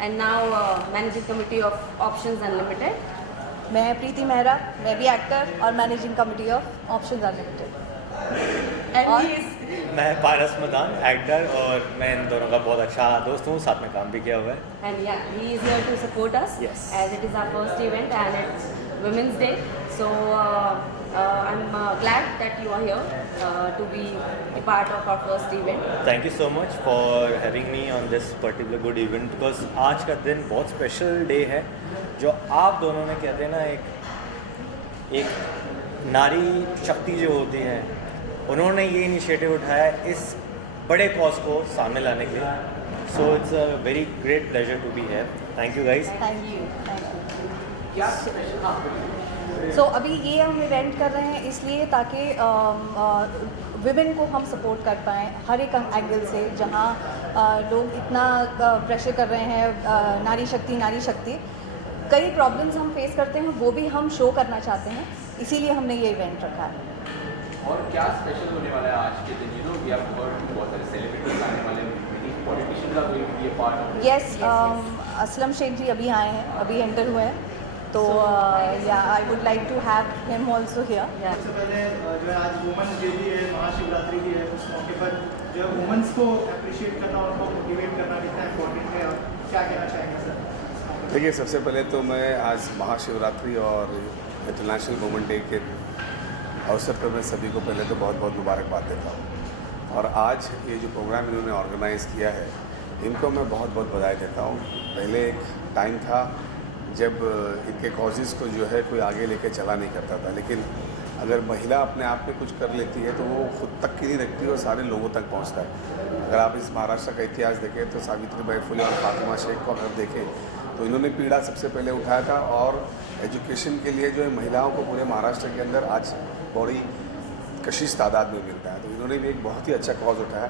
and now managing committee of Options Unlimited. मैं प्रीति मेहरा, मैं भी एक्टर और managing committee of options unlimited. And और he is मैं पारस मदान एक्टर और मैं इन दोनों का बहुत अच्छा दोस्त हूँ, साथ में काम भी किया हुआ है। and yeah, he is here to support us Yes. as it is our first event and it's Women's Day. So I'm glad that you are here to be a part of our first event. Thank you so much for having me on this particular good event because आज का दिन बहुत special day है जो आप दोनों ने कहते हैं ना एक नारी शक्ति जो होती है उन्होंने ये इनिशिएटिव उठाया है इस बड़े कॉज को सामने लाने के लिए। So it's a very great pleasure to be here. Thank you guys. Thank you. So अभी ये हम इवेंट कर रहे हैं इसलिए ताकि विमेन को हम सपोर्ट कर पाएँ हर एक एंगल से। जहाँ लोग इतना प्रेशर कर रहे हैं नारी शक्ति, कई प्रॉब्लम्स हम फेस करते हैं वो भी हम शो करना चाहते हैं, इसीलिए हमने ये इवेंट रखा है। और क्या स्पेशल होने वाला है आज के दिन? You know we have heard बहुत सारे सेलिब्रिटीज आने वाले हैं, politicians are going to be a part of. Yes, Aslam Shaikh ji अभी आए हैं, अभी एंटर हुए हैं, तो yeah I would like to have him also here. Yeah. सबसे पहले जो है आज वुमेन्स डे भी है, महाशिवरात्रि भी है, उस मौके पर जो है वुमेन्स को अप्रिशिएट करना, उनको मोटिवेट करना कितना इम्पोर्टेंट है, और क्या कहना चाहेंगे सर? देखिए, सबसे पहले तो मैं आज महाशिवरात्रि और इंटरनेशनल वुमेन डे के अवसर पर मैं सभी को पहले तो बहुत बहुत मुबारकबाद देता हूँ। और आज ये जो प्रोग्राम इन्होंने ऑर्गेनाइज़ किया है इनको मैं बहुत बहुत बधाई देता हूँ। पहले एक टाइम था जब इनके कॉजेज़ को जो है कोई आगे लेके चला नहीं करता था, लेकिन अगर महिला अपने आप में कुछ कर लेती है तो वो खुद तक की नहीं रखती और सारे लोगों तक पहुंचता है। अगर आप इस महाराष्ट्र का इतिहास देखें तो सावित्रीबाई फुले और फातिमा शेख को अगर देखें तो इन्होंने पीड़ा सबसे पहले उठाया था, और एजुकेशन के लिए जो है महिलाओं को पूरे महाराष्ट्र के अंदर आज बड़ी कशिश तादाद में मिलता है। तो इन्होंने भी एक बहुत ही अच्छा कॉज उठाया।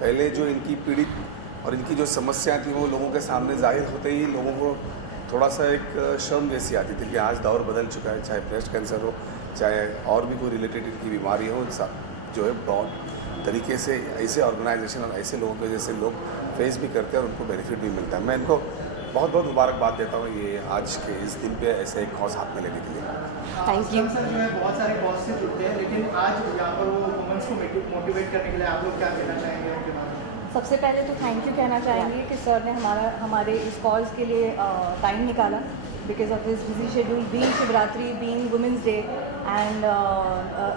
पहले जो इनकी पीड़ित और इनकी जो समस्याएँ थी वो लोगों के सामने जाहिर होते ही लोगों को थोड़ा सा एक शर्म जैसी आती थी कि आज दौर बदल चुका है, चाहे ब्रेस्ट कैंसर हो चाहे और भी कोई रिलेटेड इनकी बीमारी हो, जो है ब्रॉड तरीके से ऐसे ऑर्गेनाइजेशन और ऐसे लोगों के जैसे लोग फेस भी करते हैं और उनको बेनिफिट भी मिलता है। मैं इनको बहुत बहुत मुबारकबाद देता हूँ ये आज के इस दिन पे ऐसे एक कॉज हाथ में लेने के लिए। Thank you. सर जो है बहुत सारे कॉज से जुड़ते हैं, लेकिन आज यहाँ पर वो वुमेन्स को मोटिवेट करने के लिए आप लोग क्या कहना चाहेंगे उनके बारे में? सबसे पहले तो थैंक यू कहना चाहेंगे कि सर ने हमारे इस कॉज के लिए टाइम निकाला, because of this busy schedule being Shivratri, being women's day, and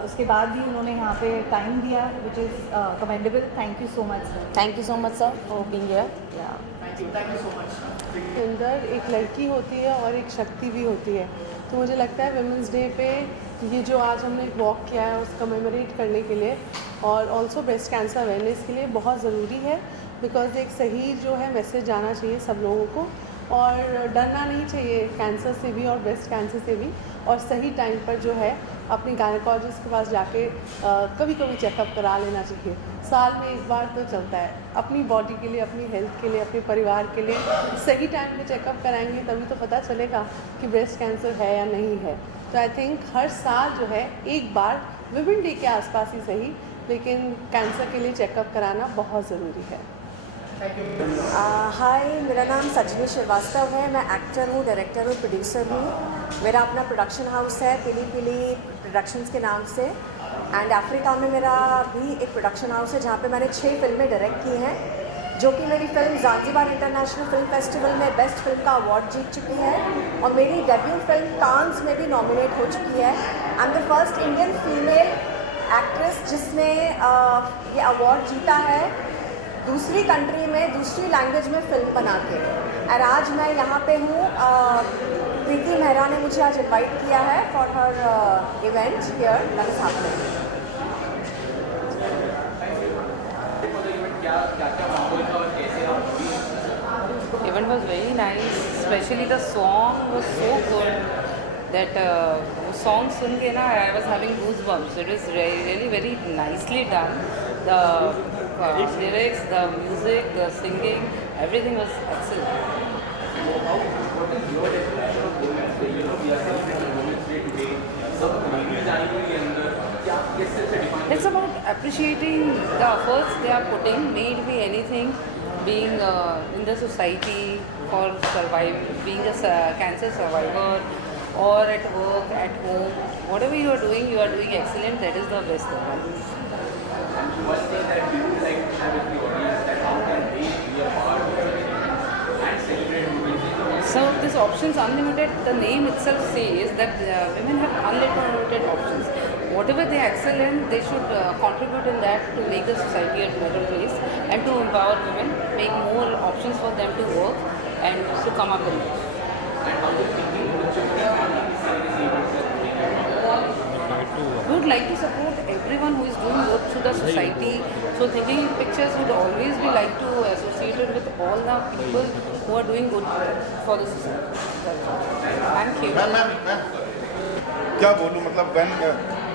उसके बाद भी उन्होंने यहाँ पे टाइम दिया, which is commendable. Thank you so much sir. Thank you so much, sir, for being here. Yeah. Thank you so much. के अंदर एक लड़की होती है और एक शक्ति भी होती है। तो मुझे लगता है वुमेंस डे पे ये जो आज हमने एक वॉक किया है उसको कमेमोरेट करने के लिए और ऑल्सो ब्रेस्ट कैंसर अवेयरनेस के लिए बहुत ज़रूरी है, बिकॉज एक सही जो है मैसेज जाना चाहिए सब लोगों को, और डरना नहीं चाहिए कैंसर से भी और ब्रेस्ट कैंसर से भी, और सही टाइम पर जो है अपनी गायकोलॉजिस्ट के पास जाके कभी कभी चेकअप करा लेना चाहिए। साल में एक बार तो चलता है, अपनी बॉडी के लिए, अपनी हेल्थ के लिए, अपने परिवार के लिए सही टाइम पे चेकअप कराएंगे तभी तो पता चलेगा कि ब्रेस्ट कैंसर है या नहीं है। तो आई थिंक हर साल जो है एक बार वुमेन डे के आसपास ही सही, लेकिन कैंसर के लिए चेकअप कराना बहुत ज़रूरी है। हाय, मेरा नाम सजनी श्रीवास्तव है। मैं एक्टर हूँ, डायरेक्टर और प्रोड्यूसर हूँ। मेरा अपना प्रोडक्शन हाउस है पिली पिली प्रोडक्शंस के नाम से, एंड अफ्रीका में मेरा भी एक प्रोडक्शन हाउस है जहाँ पे मैंने 6 फिल्में डायरेक्ट की हैं, जो कि मेरी film Zanzibar international film festival में बेस्ट फिल्म का अवार्ड जीत चुकी है, और मेरी डेब्यू फिल्म कांस में भी नॉमिनेट हो चुकी है। I am the first Indian female actress जिसने ये अवार्ड जीता है दूसरी कंट्री में, दूसरी लैंग्वेज में फिल्म बना के। और आज मैं यहाँ पे हूँ, प्रीति मेहरा ने मुझे आज इनवाइट किया है for her event here that is happening. Event was very nice, especially the song was so good that song सुन के ना I was having goosebumps. It was really very nicely done. The lyrics, the music, the singing, everything was excellent. What is your definition of women's day? You know, we are celebrating Women's Day today. सब ladies आएंगी अंदर, क्या कैसे से define? It's about appreciating the efforts they are putting, may it be anything, being in the society for being a cancer survivor, or at work, at home, whatever you are doing excellent. That is the best thing. And one thing that we would like to share with the audience, that how can they be a part of the event and celebrate Women's Day? So this Options Unlimited, the name itself says that women have unlimited options. Whatever they excel in, they should contribute in that to make the society a better place and to empower women, make more options for them to work and to come up in life. And how do you think We would like to support everyone who is doing work through the society. So Thinking Pictures would always be like to associate it with all the people who are doing good for the society. Thank you. क्या बोलूँ, मतलब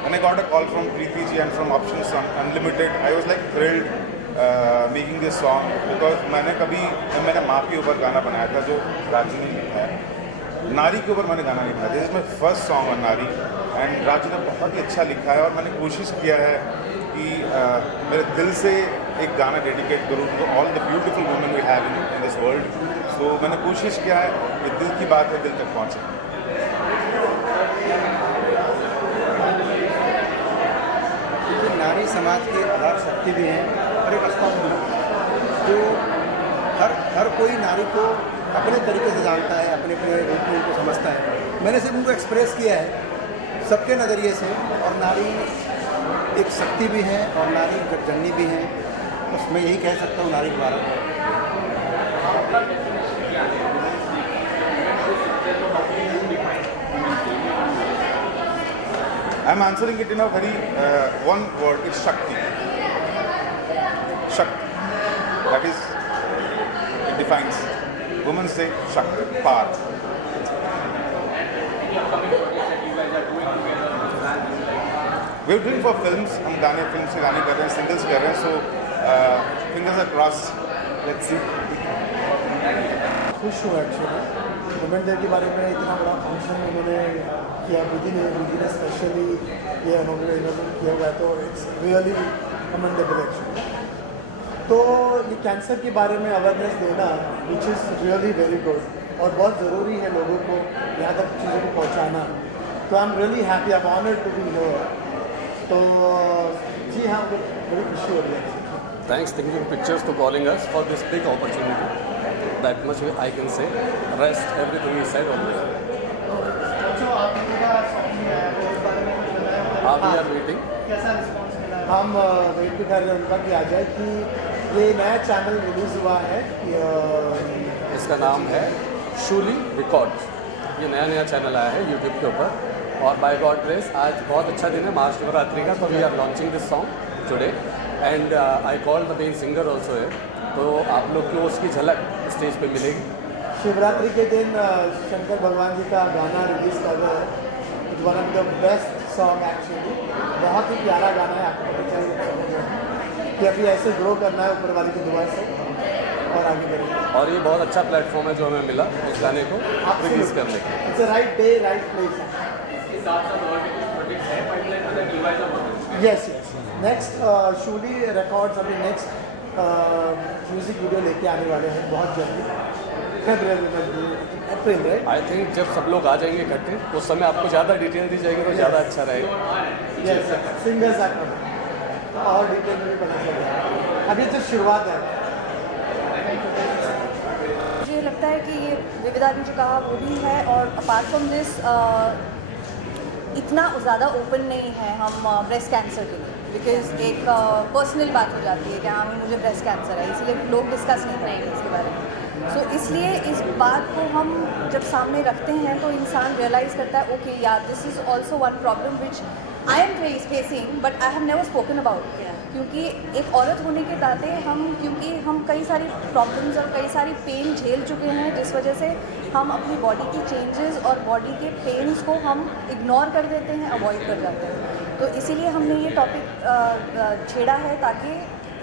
when I got a call from Preeti ji and from Options Unlimited, I was like thrilled making this song, because मैंने माँ के ऊपर गाना बनाया था जो राजू ने लिखा है. नारी के ऊपर मैंने गाना लिखा है. This is my first song on नारी, एंड राजू ने बहुत ही अच्छा लिखा है. और मैंने कोशिश किया है कि मेरे दिल से एक गाना डेडिकेट करूँ to all the beautiful women we have in this world. So मैंने कोशिश किया है कि दिल की बात है दिल तक पहुँचे. नारी समाज की आधार शक्ति भी है और एक स्तंभ भी है. तो हर कोई नारी को अपने तरीके से जानता है, अपने अपने रूप में उनको समझता है. मैंने सिर्फ उनको एक्सप्रेस किया है सबके नज़रिए से. और नारी एक शक्ति भी है और नारी जगजननी भी है. बस मैं यही कह सकता हूँ नारी के बारे में. I am answering it in a very one word. It's Shakti. Shakti. That is, it defines Women's Day. Shakti. Power. We're doing for films. हम गाने फिल्म से गाने कर रहे हैं, सिंगल्स कर रहे हैं. So fingers are crossed. Let's see. खुश हूँ एक्चुअली. वुमेन डे के बारे में इतना बड़ा फंक्शन उन्होंने किया. विधि ने स्पेशली ये इनोवेट किया हुआ है, तो इट्स रियली कमेंडेबल एक्चुअली. तो ये कैंसर के बारे में अवेयरनेस देना which is really very good, और बहुत ज़रूरी है लोगों को यहाँ तक चीज़ों को पहुँचाना. तो I am really happy, I am honoured to be here. तो जी हाँ, बड़ी खुशी हो रही है. Thanks Thinking Pictures to calling us for this big opportunity. That much I can say. Rest everything is said already. We are waiting. कैसा response मिला? हम वेट भी कर रहे हैं उनका कि आ जाए कि ये नया चैनल रिलीज़ हुआ है. इसका नाम है शूली रिकॉर्ड्स. ये नया चैनल आया है यूट्यूब के ऊपर, और बाय गॉड ग्रेस आज बहुत अच्छा दिन है महाशिवरात्रि का. तो we are launching this song today, and I call the main singer also है. तो आप लोग को उसकी झलक स्टेज पे मिलेगी. शिवरात्रि के दिन शंकर भगवान जी का गाना रिलीज़ कर रहे हैं. It's one of the best song actually. बहुत ही प्यारा गाना है. आपको पता चलेगा कि अभी ऐसे ग्रो करना है ऊपर वाली की दुआ से, और आगे बढ़ेंगे. और ये बहुत अच्छा प्लेटफॉर्म है जो हमें मिला इस गाने को रिलीज़ करने का. It's a right day, right place. इसके साथ साथ और भी कुछ प्रोजेक्ट्स हैं पाइपलाइन में that you guys are working on? Yes. Next शूली रिकॉर्ड्स अभी नेक्स्ट म्यूज़िक वीडियो लेके आने वाले हैं बहुत जल्दी. April right. आई थिंक जब सब लोग आ जाएंगे इकट्ठे उस समय आपको ज़्यादा डिटेल दी जाएगी तो ज़्यादा अच्छा रहेगा. यस, सिंगर्स आर कमिंग, और डिटेल में भी पता चलेगा. अभी तो शुरुआत है. मुझे लगता है कि ये विविधा ने जो कहा वो भी है. और अपार्ट फ्रॉम दिस इतना ज़्यादा ओपन नहीं है हम ब्रेस्ट कैंसर के लिए, बिकॉज एक पर्सनल बात हो जाती है कि हाँ मुझे ब्रेस्ट कैंसर है, इसलिए लोग डिस्कस नहीं करेंगे इसके बारे में. सो इसलिए इस बात को हम जब सामने रखते हैं तो इंसान रियलाइज़ करता है ओके यार this is also one problem which I am facing but I have never spoken about. क्योंकि एक औरत होने के नाते क्योंकि हम कई सारी प्रॉब्लम्स और कई सारी पेन झेल चुके हैं, जिस वजह से हम अपनी बॉडी की चेंजेस और बॉडी के पेन्स को हम इग्नोर कर देते हैं, अवॉइड कर जाते हैं. तो इसीलिए हमने ये टॉपिक छेड़ा है ताकि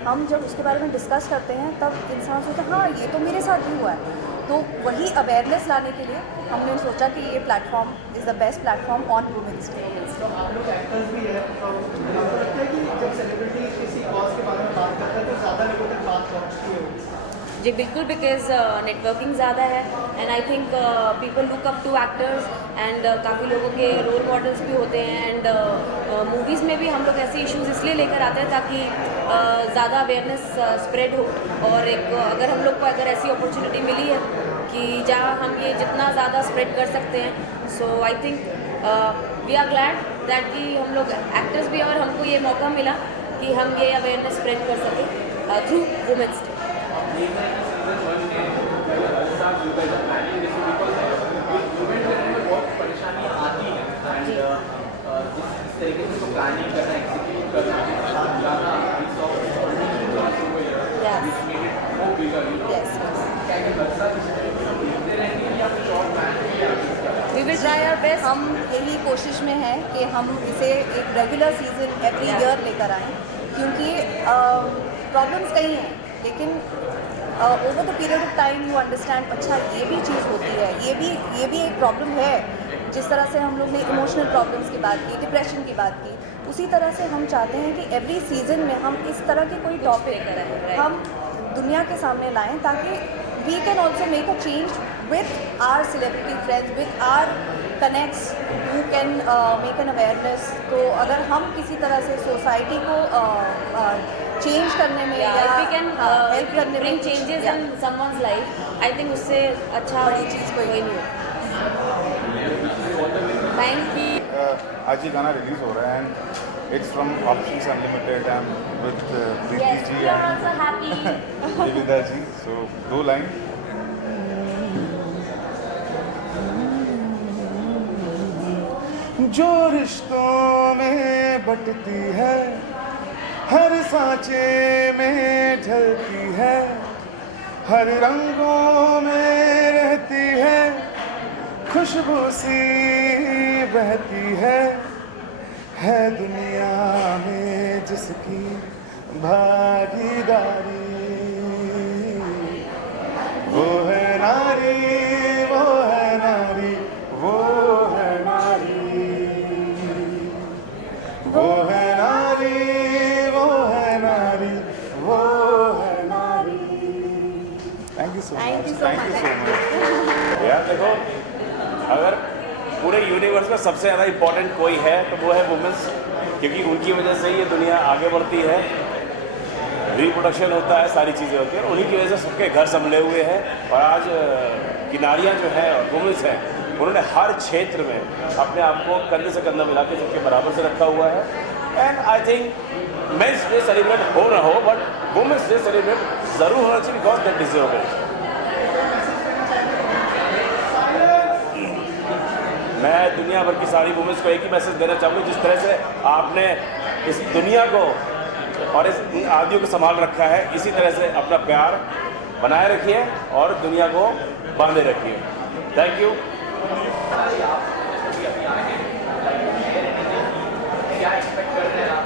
हम जब उसके बारे में डिस्कस करते हैं तब इंसान सोचता है हाँ ये तो मेरे साथ भी हुआ है. तो वही अवेयरनेस लाने के लिए हमने सोचा कि ये platform is the best platform on women's day. तो आप लोग एक्टर्स भी हैं, तो आपको लगता है कि जब सेलिब्रिटी जी बिल्कुल, बिकॉज नेटवर्किंग ज़्यादा है and I think people look up to actors and काफ़ी लोगों के रोल मॉडल्स भी होते हैं एंड मूवीज़ में भी हम लोग ऐसे इश्यूज इसलिए लेकर आते हैं ताकि ज़्यादा अवेयरनेस स्प्रेड हो। और एक अगर हम लोग को अगर ऐसी अपॉर्चुनिटी मिली है कि जहाँ हम ये जितना ज़्यादा स्प्रेड कर सकते हैं, so I think we are glad that कि हम लोग एक्टर्स भी और हमको ये मौका मिला कि हम ये अवेयरनेस स्प्रेड कर सकें थ्रू वुमेन्स डे। बहुत परेशानियाँ आती हैं एंड इस तरीके से प्लानिंग करना, एग्जीक्यूट करना, we will try our best. हम यही कोशिश में हैं कि हम इसे एक रेगुलर सीजन एवरी ईयर लेकर आएँ, क्योंकि प्रॉब्लम्स कई हैं, लेकिन over the period of time you understand अच्छा ये भी चीज़ होती है, ये भी एक प्रॉब्लम है। जिस तरह से हम लोग ने इमोशनल प्रॉब्लम्स की बात की, डिप्रेशन की बात की, उसी तरह से हम चाहते हैं कि एवरी सीज़न में हम इस तरह के कोई टॉपिक हम दुनिया के सामने लाएं ताकि we can also make a change with our celebrity friends, with our connects who can make an awareness. तो अगर हम किसी तरह से सोसाइटी को चेंज करने में या हेल्प करने में changes in someone's life, I think उससे अच्छा बड़ी चीज़ कोई नहीं है। Thank you. आज ये गाना रिलीज हो रहा है and it's from options unlimited and with Preeti ji and Nivida ji. So 2 line. जो रिश्तों में बटती है, हर सांचे में ढलती है, हर रंगों में रहती है, खुशबू सी बहती है दुनिया में जिसकी भागीदारी, वो है नारी, वो है नारी, वो है नारी, वो है नारी, वो है नारी, वो है नारी। Thank you so much, thank you so much. यार देखो, अगर पूरे यूनिवर्स में सबसे ज़्यादा इम्पोर्टेंट कोई है तो वो है वुमेन्स, क्योंकि उनकी वजह से ही ये दुनिया आगे बढ़ती है, रिप्रोडक्शन होता है, सारी चीज़ें होती हैं, और उन्हीं की वजह से सबके घर संभले हुए हैं। और आज किनारियाँ जो हैं और वुमेन्स हैं, उन्होंने हर क्षेत्र में अपने आप को कंधे से कंधा मिला के सबके बराबर से रखा हुआ है। And I think men's day celebrate हो ना हो, बट वुमेन्स डे सेलिब्रेट ज़रूर होना चाहिए, बिकॉज दैट डिजर्व इट। मैं दुनिया भर की सारी वुमेन्स को एक ही मैसेज देना चाहूँगा, जिस तरह से आपने इस दुनिया को और इस आदियों को संभाल रखा है, इसी तरह से अपना प्यार बनाए रखिए और दुनिया को बांधे रखिए। Thank you. क्या एक्सपेक्ट कर रहे हैं आप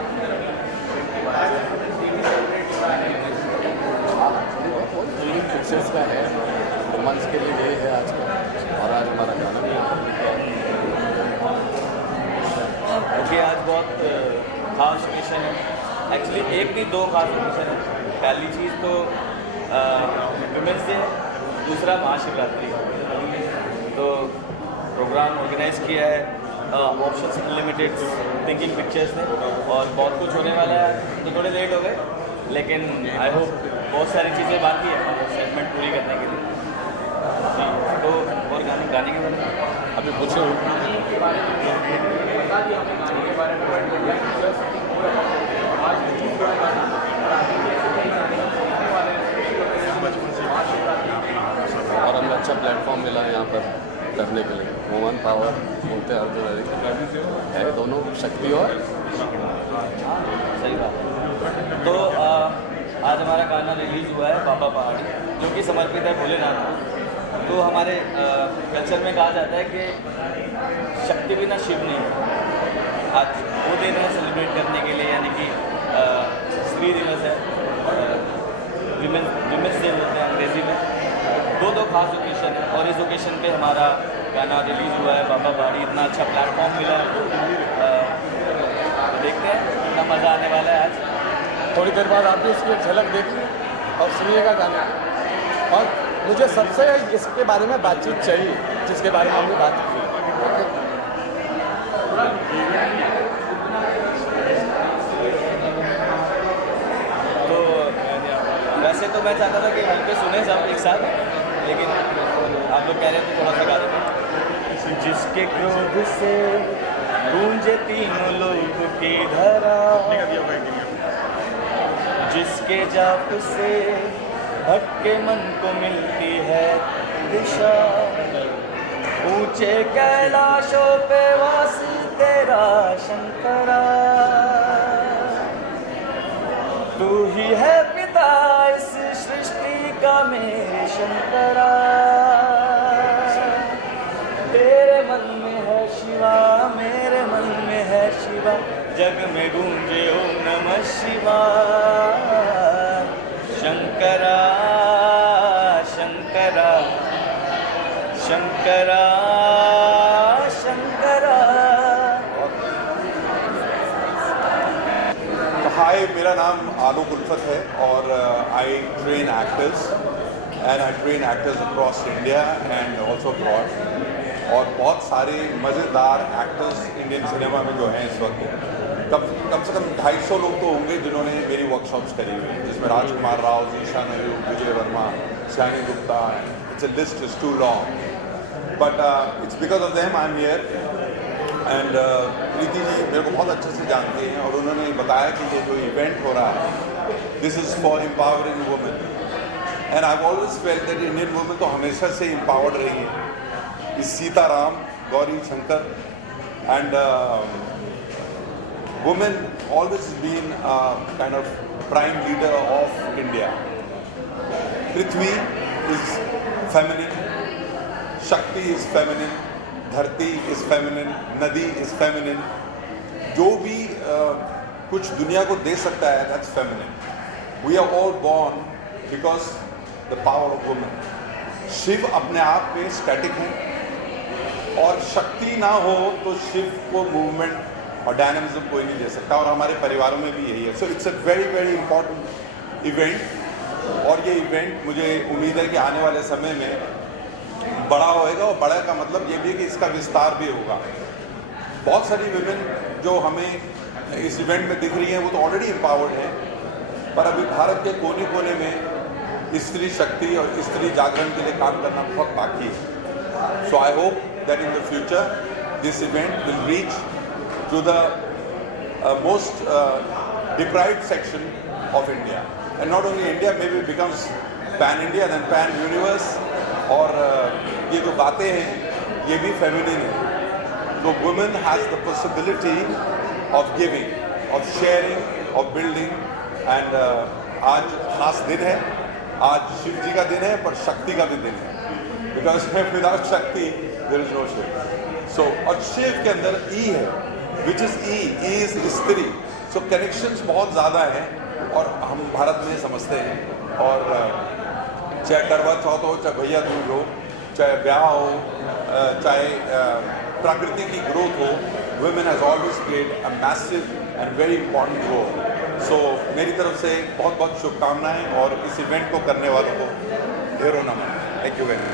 पिक्चर्स का है, रोमांस के लिए डे है आज का, और आज हमारा गाना भी देखिए आज बहुत खास ओकेशन है, एक्चुअली एक नहीं 2 खास ओकेशन है। पहली चीज़ तो वुमेंस डे है, दूसरा महाशिवरात्रि। तो प्रोग्राम ऑर्गेनाइज किया है ऑप्शंस अनलिमिटेड थिंकिंग पिक्चर्स ने, और बहुत कुछ होने वाला है। तो थोड़े लेट हो गए, लेकिन आई होप बहुत सारी चीज़ें बाकी है सेगमेंट पूरी करने के लिए। जी, तो और गाने के बारे में अभी पूछे और हमें अच्छा प्लेटफॉर्म मिला है यहाँ पर करने के लिए। वुमन पावर बोलते हैं अर्धनारी है, दोनों शक्ति और सही बात। तो आज हमारा गाना रिलीज़ हुआ है बाबा पहाड़ी, जो कि समर्पित है भोलेनाथ को। तो हमारे कल्चर में कहा जाता है कि शक्ति बिना शिव नहीं है। आज वो दिन है सेलिब्रेट करने के लिए, यानी कि स्त्री दिवस है, विमेंस डे बोलते हैं अंग्रेज़ी में। 2 खास ओकेशन है, और इस ओकेशन पे हमारा गाना रिलीज़ हुआ है बाबा पहाड़ी। इतना अच्छा प्लेटफॉर्म मिला है, तो देखते हैं कितना मज़ा आने वाला है आज। थोड़ी देर बाद आप भी उसकी एक झलक देखिए और सुनिएगा गाना। और मुझे सबसे इसके बारे में बातचीत चाहिए जिसके बारे में हमने बात की। तो वैसे तो मैं चाहता था कि मिलकर सुने सब एक साथ, लेकिन आप लोग कह रहे हैं तो थोड़ा सा गा देते हैं। जिसके क्रोध से गूंजे तीनों लोग की धरा, जिसके जाप से भटके मन को मिलती है दिशा, ऊंचे कैलाशों पे वास तेरा शंकरा, तू ही है पिता इस सृष्टि का मेरे शंकरा, तेरे मन में है शिवा, मेरे मन में है शिवा, जग में गूंजे ओम नमः शिवाय। शंकरा शंकरा शंकरा शंकरा। हाय, मेरा नाम आलोक उल्फत है और I train actors and I train actors across India and also abroad. और बहुत सारे मज़ेदार एक्टर्स इंडियन सिनेमा में जो हैं इस वक्त, कम से कम 250 लोग तो होंगे जिन्होंने मेरी वर्कशॉप्स करी हुई हैं, जिसमें Rajkummar Rao, Zeeshan Ayyub, Vijay Varma, Sayani Gupta. It's a list is too long, but it's because of them I am here. And Preeti ji मेरे को बहुत अच्छे से जानते हैं और उन्होंने बताया कि ये जो इवेंट हो रहा है, this is for empowering women. And I always felt that Indian women तो हमेशा से एम्पावर्ड रही है। इस Sitaram, Gauri Shankar and women always been a kind of prime leader of India. Prithvi is feminine, Shakti is feminine, Dharti is feminine, Nadi is feminine. जो भी कुछ दुनिया को दे सकता है, that's feminine. We are all born because the power of women. Shiv अपने आप में स्टैटिक है और शक्ति ना हो तो शिव को मूवमेंट और डायनामिज्म कोई नहीं दे सकता, और हमारे परिवारों में भी यही है। सो it's a very very important event, और ये इवेंट मुझे उम्मीद है कि आने वाले समय में बड़ा होएगा, और बड़ा का मतलब ये भी है कि इसका विस्तार भी होगा। बहुत सारी विमेन जो हमें इस इवेंट में दिख रही हैं वो तो ऑलरेडी एम्पावर्ड हैं, पर अभी भारत के कोने कोने में स्त्री शक्ति और स्त्री जागरण के लिए काम करना बहुत बाकी है। So I hope that in the future this event will reach to the most deprived section of India, and not only India, maybe it becomes pan India, then pan universe. और ये जो बातें हैं ये भी feminine है, तो women has the possibility of giving, of sharing, of building, and आज खास दिन है, आज शिव जी का दिन है पर शक्ति का भी दिन है, because without शक्ति there is no Shiv. So और शिव के अंदर ई है, विच इज़ ई इज़ स्त्री। सो कनेक्शंस बहुत ज़्यादा हैं और हम भारत में समझते हैं। और चाहे करवा चौथ हो, चाहे भैया दूज हो, चाहे ब्याह हो, चाहे प्रकृति की ग्रोथ हो, women has always played a massive and very important role. So मेरी तरफ से बहुत बहुत शुभकामनाएं और इस इवेंट को करने वालों को ढेरों नमन। Thank you very much.